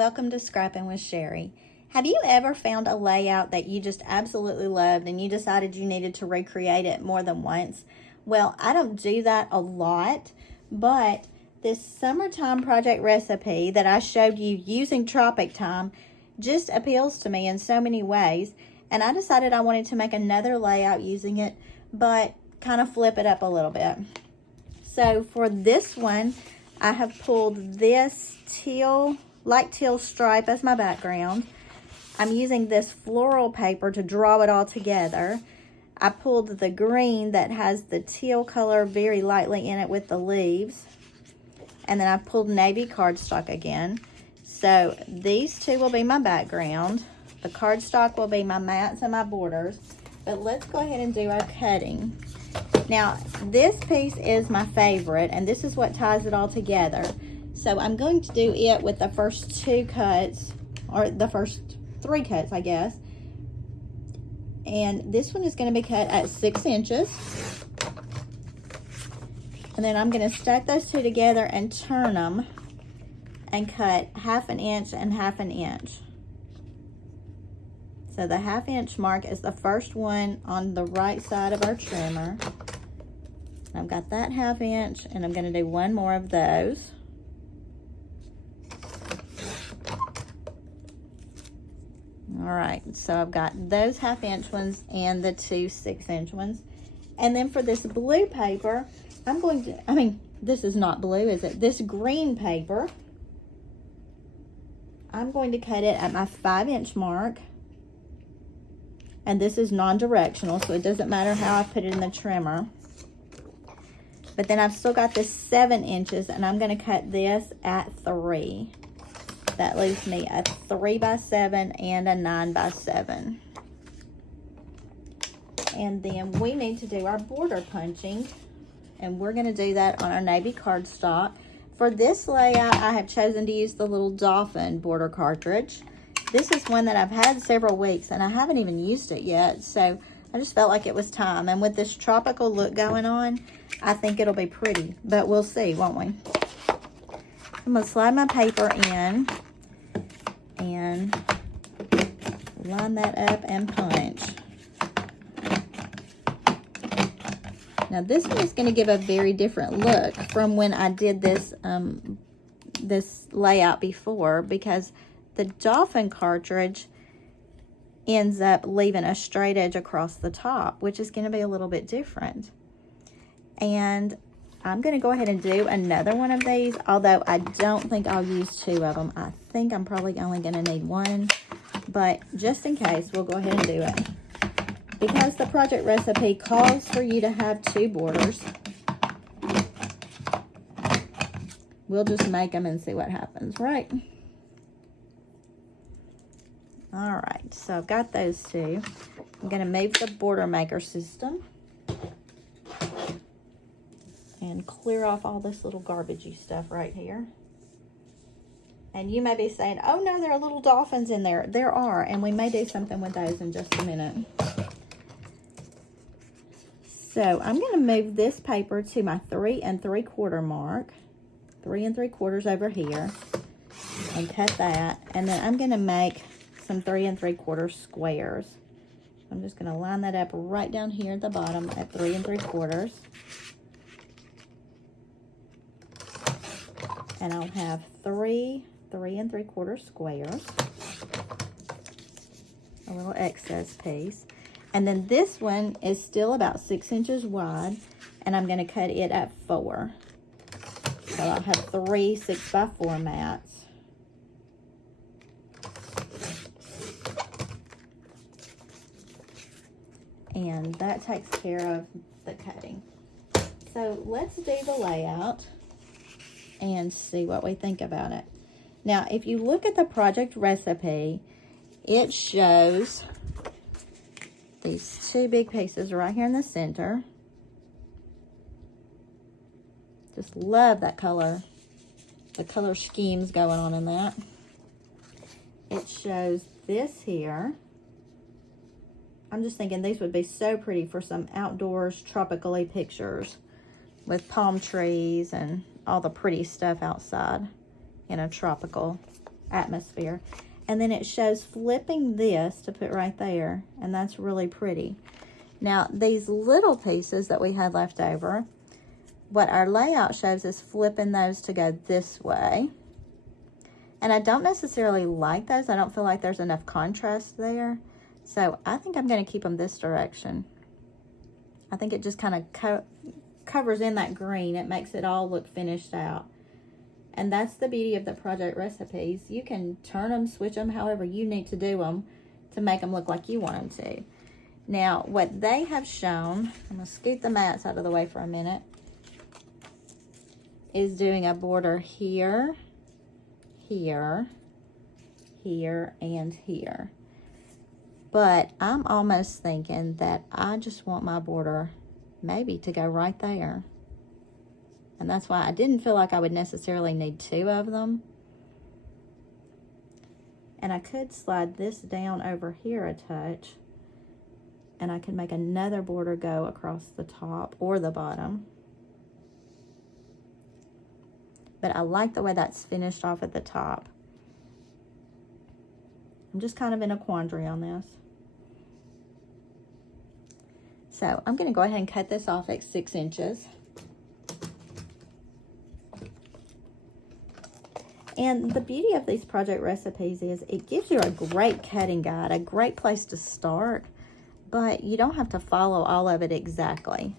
welcome to Scrappin with Sheri. Have you ever found a layout that you just absolutely loved and you decided you needed to recreate it more than once? Well, I don't do that a lot, but this summertime project recipe that I showed you using Tropic time just appeals to me in so many ways, and I decided I wanted to make another layout using it, but kind of flip it up a little bit. So for this one, I have pulled this light teal stripe as my background. I'm using this floral paper to draw it all together. I pulled the green that has the teal color very lightly in it with the leaves. And then I pulled navy cardstock again. So these two will be my background. The cardstock will be my mats and my borders. But let's go ahead and do our cutting. Now, this piece is my favorite, and this is what ties it all together. So I'm going to do it with the first two cuts, or the first three cuts, I guess. And this one is going to be cut at 6 inches. And then I'm going to stack those two together and turn them and cut 1/2 inch and 1/2 inch. So the 1/2 inch mark is the first one on the right side of our trimmer. I've got that 1/2 inch, and I'm going to do one more of those. All right, so I've got those 1/2 inch ones and the two 6 inch ones. And then for this blue paper, I'm going to, this is not blue, is it? This green paper, I'm going to cut it at my 5 inch mark. And this is non-directional, so it doesn't matter how I put it in the trimmer. But then I've still got this 7 inches, and I'm going to cut this at 3. That leaves me a 3x7 and a 9x7. And then we need to do our border punching, and we're going to do that on our navy cardstock. For this layout, I have chosen to use the little dolphin border cartridge. This is one that I've had several weeks, and I haven't even used it yet, so I just felt like it was time. And with this tropical look going on, I think it'll be pretty, but we'll see, won't we? I'm going to slide my paper in and line that up and punch. Now this one is going to give a very different look from when I did this this layout before, because the dolphin cartridge ends up leaving a straight edge across the top, which is going to be a little bit different. And I'm going to go ahead and do another one of these, although I don't think I'll use 2 of them. I think I'm probably only going to need 1, but just in case, we'll go ahead and do it. Because the project recipe calls for you to have 2 borders, we'll just make them and see what happens, right? All right, so I've got those 2. I'm going to move the border maker system and clear off all this little garbagey stuff right here. And you may be saying, oh no, there are little dolphins in there. There are, and we may do something with those in just a minute. So I'm going to move this paper to my 3 3/4 mark, 3 3/4 over here, and cut that. And then I'm going to make some 3 3/4 squares. I'm just going to line that up right down here at the bottom at 3 3/4. And I'll have 3 3 3/4 squares, a little excess piece. And then this one is still about 6 inches wide, and I'm going to cut it at 4. So I'll have 3 6x4 mats. And that takes care of the cutting. So let's do the layout and see what we think about it. Now, if you look at the project recipe, it shows these 2 big pieces right here in the center. Just love that color. The color schemes going on in that. It shows this here. I'm just thinking these would be so pretty for some outdoors tropically pictures with palm trees and all the pretty stuff outside in a tropical atmosphere. And then it shows flipping this to put right there, and that's really pretty. Now, these little pieces that we had left over, what our layout shows is flipping those to go this way. And I don't necessarily like those. I don't feel like there's enough contrast there. So I think I'm going to keep them this direction. I think it just kind of covers in that green. It makes it all look finished out. And that's the beauty of the project recipes. You can turn them, switch them, however you need to do them to make them look like you want them to. Now, what they have shown, I'm going to scoot the mats out of the way for a minute, is doing a border here, here, here, and here. But I'm almost thinking that I just want my border maybe to go right there. And that's why I didn't feel like I would necessarily need two of them. And I could slide this down over here a touch, and I could make another border go across the top or the bottom. But I like the way that's finished off at the top. I'm just kind of in a quandary on this. So I'm going to go ahead and cut this off at 6 inches. And the beauty of these project recipes is it gives you a great cutting guide, a great place to start, but you don't have to follow all of it exactly.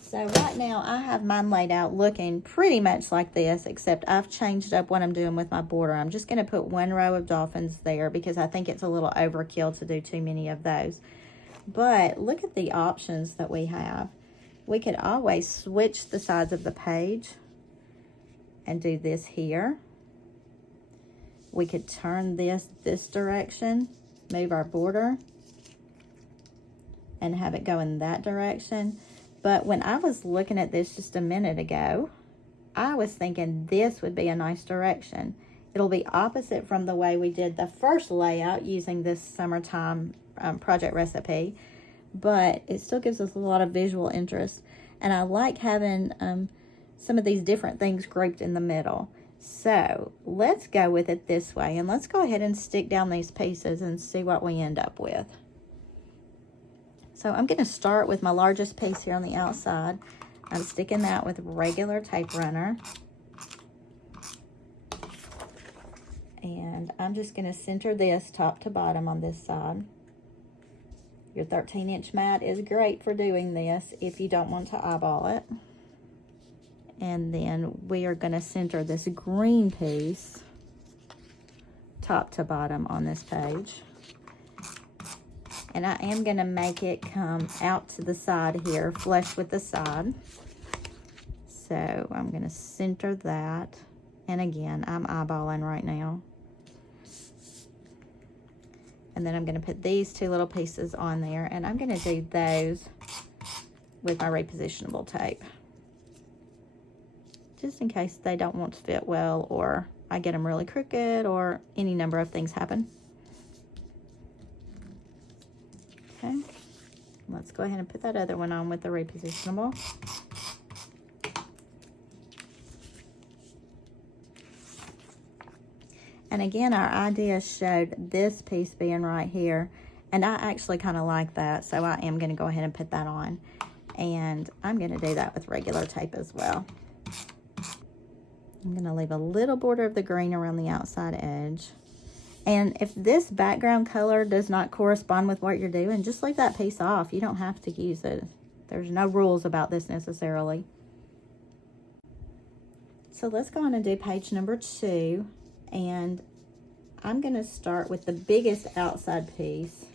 So right now I have mine laid out looking pretty much like this, except I've changed up what I'm doing with my border. I'm just going to put one row of dolphins there because I think it's a little overkill to do too many of those. But look at the options that we have. We could always switch the sides of the page and do this here. We could turn this direction, move our border, and have it go in that direction. But when I was looking at this just a minute ago, I was thinking this would be a nice direction. It'll be opposite from the way we did the first layout using this summertime project recipe, but it still gives us a lot of visual interest. And I like having some of these different things grouped in the middle. So let's go with it this way, and let's go ahead and stick down these pieces and see what we end up with. So I'm going to start with my largest piece here on the outside. I'm sticking that with regular tape runner. And I'm just going to center this top to bottom on this side. Your 13-inch mat is great for doing this if you don't want to eyeball it. And then we are going to center this green piece top to bottom on this page. And I am going to make it come out to the side here, flush with the side. So I'm going to center that. And again, I'm eyeballing right now. And then I'm going to put these two little pieces on there. And I'm going to do those with my repositionable tape, just in case they don't want to fit well, or I get them really crooked, or any number of things happen. Okay, let's go ahead and put that other one on with the repositionable. And again, our idea showed this piece being right here, and I actually kind of like that, so I am going to go ahead and put that on. And I'm going to do that with regular tape as well. I'm going to leave a little border of the green around the outside edge. And if this background color does not correspond with what you're doing, just leave that piece off. You don't have to use it. There's no rules about this necessarily. So let's go on and do page number 2. And I'm going to start with the biggest outside piece.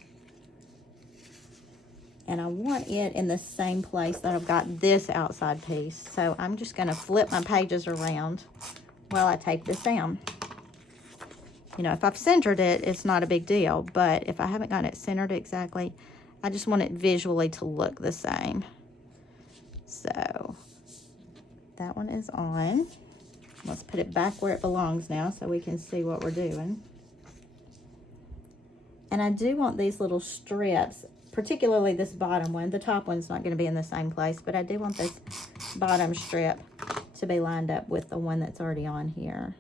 And I want it in the same place that I've got this outside piece. So I'm just going to flip my pages around while I tape this down. You know, if I've centered it, it's not a big deal. But if I haven't got it centered exactly, I just want it visually to look the same. So that one is on. Let's put it back where it belongs now so we can see what we're doing. And I do want these little strips, particularly this bottom one. The top one's not going to be in the same place, but I do want this bottom strip to be lined up with the one that's already on here.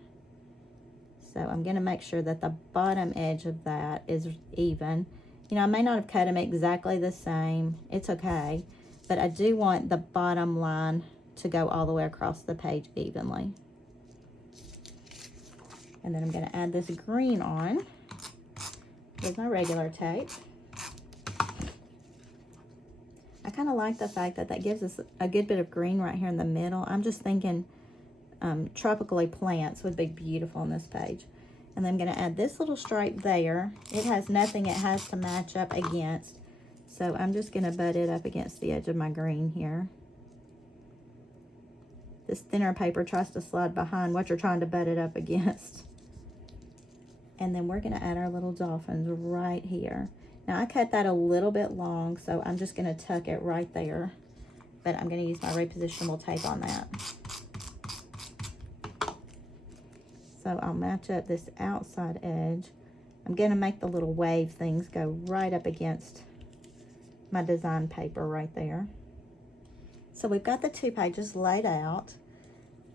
So I'm going to make sure that the bottom edge of that is even. You know, I may not have cut them exactly the same. It's okay. But I do want the bottom line to go all the way across the page evenly. And then I'm going to add this green on with my regular tape. I kind of like the fact that that gives us a good bit of green right here in the middle. I'm just thinking tropically plants would be beautiful on this page. And then I'm going to add this little stripe there. It has nothing it has to match up against. So I'm just going to butt it up against the edge of my green here. This thinner paper tries to slide behind what you're trying to butt it up against. And then we're going to add our little dolphins right here. Now I cut that a little bit long, so I'm just going to tuck it right there. But I'm going to use my repositionable tape on that. So I'll match up this outside edge. I'm going to make the little wave things go right up against my design paper right there. So we've got the 2 pages laid out.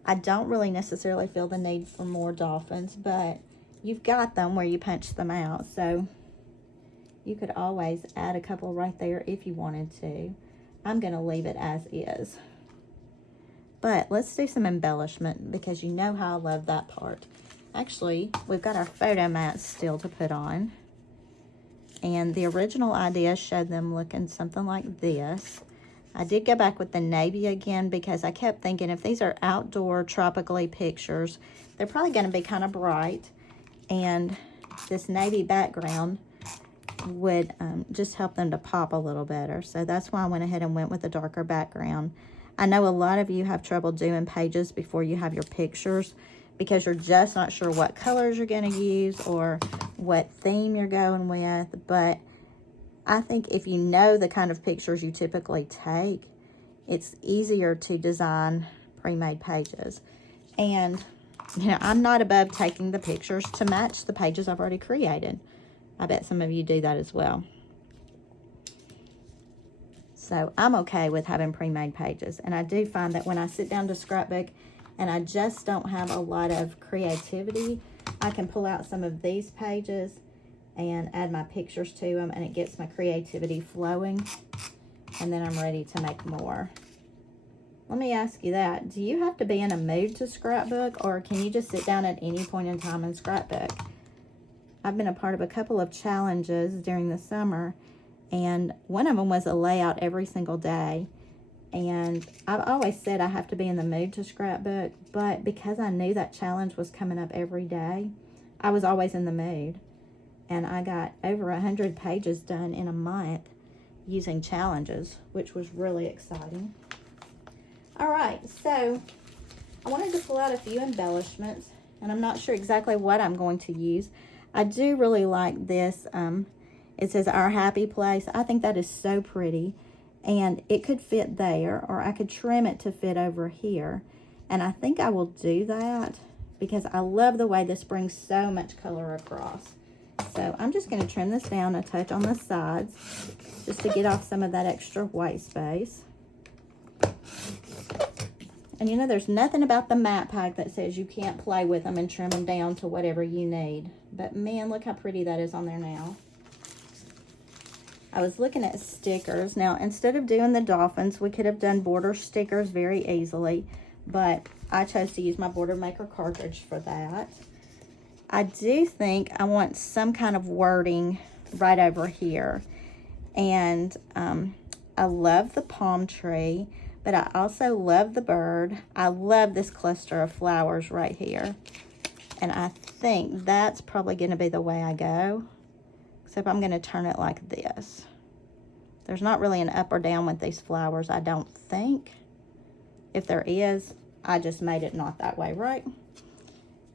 I don't really necessarily feel the need for more dolphins, but you've got them where you punch them out. So you could always add a couple right there if you wanted to. I'm going to leave it as is. But let's do some embellishment because you know how I love that part. Actually, we've got our photo mats still to put on. And the original idea showed them looking something like this. I did go back with the navy again because I kept thinking if these are outdoor tropically pictures, they're probably going to be kind of bright. And this navy background would just help them to pop a little better. So that's why I went ahead and went with a darker background. I know a lot of you have trouble doing pages before you have your pictures because you're just not sure what colors you're going to use or what theme you're going with. But I think if you know the kind of pictures you typically take, it's easier to design pre-made pages. And, you know, I'm not above taking the pictures to match the pages I've already created. I bet some of you do that as well. So I'm okay with having pre-made pages. And I do find that when I sit down to scrapbook and I just don't have a lot of creativity, I can pull out some of these pages and add my pictures to them, and it gets my creativity flowing, and then I'm ready to make more. Let me ask you that. Do you have to be in a mood to scrapbook, or can you just sit down at any point in time and scrapbook? I've been a part of a couple of challenges during the summer, and one of them was a layout every single day. And I've always said I have to be in the mood to scrapbook, but because I knew that challenge was coming up every day, I was always in the mood. And I got over 100 pages done in a month using challenges, which was really exciting. All right, so I wanted to pull out a few embellishments, and I'm not sure exactly what I'm going to use. I do really like this. It says Our Happy Place. I think that is so pretty. And it could fit there, or I could trim it to fit over here. And I think I will do that because I love the way this brings so much color across. So I'm just going to trim this down a touch on the sides just to get off some of that extra white space. And you know, there's nothing about the mat pack that says you can't play with them and trim them down to whatever you need. But man, look how pretty that is on there now. I was looking at stickers. Now, instead of doing the dolphins, we could have done border stickers very easily, but I chose to use my Border Maker cartridge for that. I do think I want some kind of wording right over here. And I love the palm tree, but I also love the bird. I love this cluster of flowers right here. And I think that's probably going to be the way I go. Except I'm going to turn it like this. There's not really an up or down with these flowers, I don't think. If there is, I just made it not that way, right?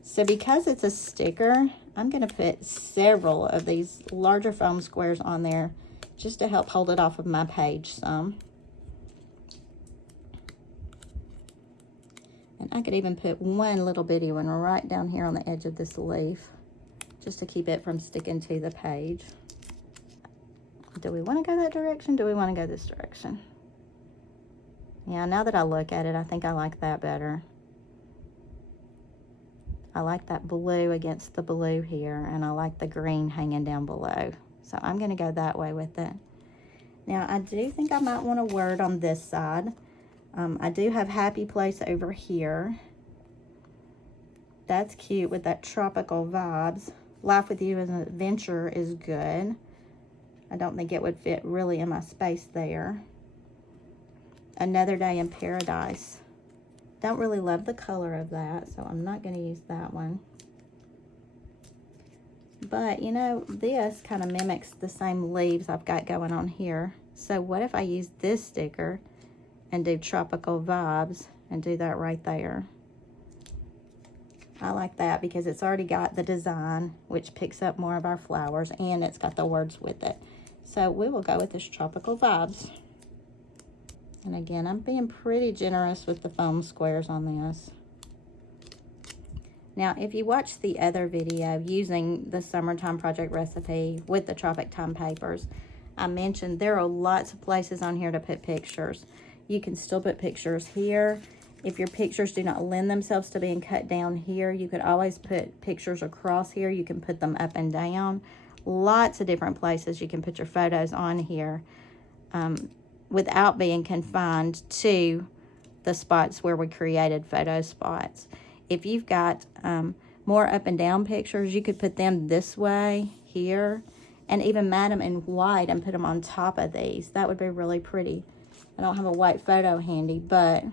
So because it's a sticker, I'm going to put several of these larger foam squares on there just to help hold it off of my page some. And I could even put one little bitty one right down here on the edge of this leaf just to keep it from sticking to the page. Do we want to go that direction? Do we want to go this direction? Yeah, now that I look at it, I think I like that better. I like that blue against the blue here, and I like the green hanging down below. So I'm going to go that way with it. Now, I do think I might want a word on this side. I do have Happy Place over here. That's cute with that tropical vibes. Life with You as an Adventure is good. I don't think it would fit really in my space there. Another Day in Paradise. Don't really love the color of that, so I'm not going to use that one. But, you know, this kind of mimics the same leaves I've got going on here. So what if I use this sticker and do Tropical Vibes and do that right there? I like that because it's already got the design, which picks up more of our flowers, and it's got the words with it. So we will go with this Tropical Vibes. And again, I'm being pretty generous with the foam squares on this. Now, if you watch the other video using the Summertime Project recipe with the Tropic Time papers, I mentioned there are lots of places on here to put pictures. You can still put pictures here. If your pictures do not lend themselves to being cut down here, you could always put pictures across here. You can put them up and down. Lots of different places you can put your photos on here without being confined to the spots where we created photo spots. If you've got more up and down pictures, you could put them this way here and even mat them in white and put them on top of these. That would be really pretty. I don't have a white photo handy, but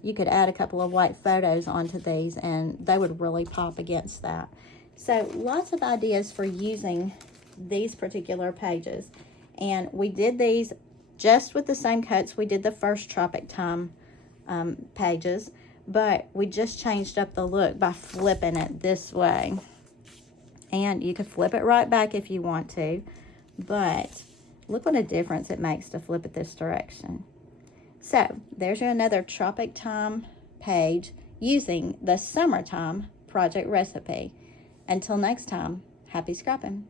you could add a couple of white photos onto these and they would really pop against that. So lots of ideas for using these particular pages. And we did these just with the same cuts we did the first Tropic Time pages, but we just changed up the look by flipping it this way. And you could flip it right back if you want to, but look what a difference it makes to flip it this direction. So there's your another Tropic Time page using the Summertime Project recipe. Until next time, happy scrapping.